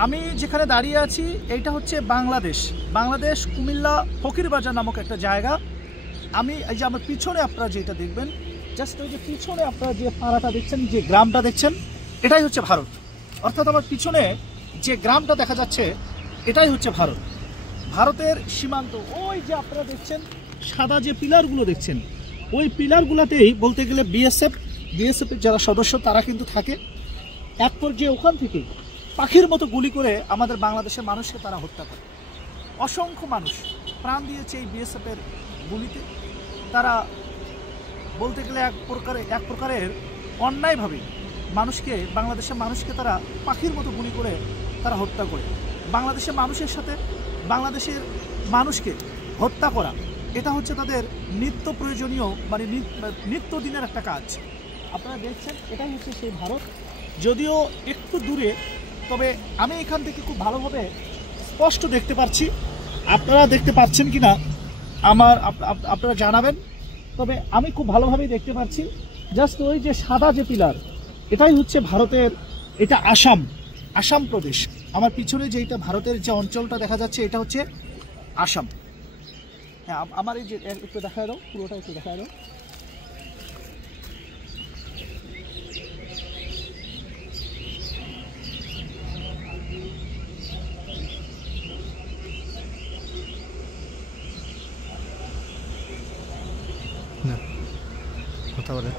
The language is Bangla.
আমি যেখানে দাঁড়িয়ে আছি এইটা হচ্ছে বাংলাদেশ। বাংলাদেশ কুমিল্লা ফকিরবাজার নামক একটা জায়গা। আমি এই যে আমার পিছনে আপনারা যেটা দেখবেন, জাস্ট ওই যে পিছনে আপনারা যে পাড়াটা দেখছেন, যে গ্রামটা দেখছেন, এটাই হচ্ছে ভারত। অর্থাৎ আমার পিছনে যে গ্রামটা দেখা যাচ্ছে এটাই হচ্ছে ভারত। ভারতের সীমান্ত ওই যে আপনারা দেখছেন সাদা যে পিলারগুলো দেখছেন, ওই পিলারগুলোতেই বলতে গেলে বিএসএফের যারা সদস্য তারা কিন্তু থাকে। এক পর্যায়ে ওখান থেকে পাখির মতো গুলি করে আমাদের বাংলাদেশের মানুষকে তারা হত্যা করে। অসংখ্য মানুষ প্রাণ দিয়েছে এই বিএসএফের গুলিতে। তারা বলতে গেলে এক প্রকারের অন্যায়ভাবে বাংলাদেশের মানুষকে তারা পাখির মতো গুলি করে তারা হত্যা করে। বাংলাদেশের মানুষের সাথে বাংলাদেশের মানুষকে হত্যা করা, এটা হচ্ছে তাদের নিত্য প্রয়োজনীয় মানে নিত্যদিনের একটা কাজ। আপনারা দেখছেন এটাই হচ্ছে সেই ভারত, যদিও একটু দূরে, তবে আমি এখান থেকে খুব ভালোভাবে স্পষ্ট দেখতে পাচ্ছি। আপনারা দেখতে পাচ্ছেন কি না আপনারা জানাবেন। তবে আমি খুব ভালোভাবেই দেখতে পাচ্ছি। জাস্ট ওই যে সাদা যে পিলার, এটাই হচ্ছে ভারতের, এটা আসাম প্রদেশ। আমার পিছনে যে এটা ভারতের যে অঞ্চলটা দেখা যাচ্ছে এটা হচ্ছে আসাম। হ্যাঁ, আমার এই যে একটু দেখা দাও, পুরোটা একটু দেখা দাও। না কথা বলে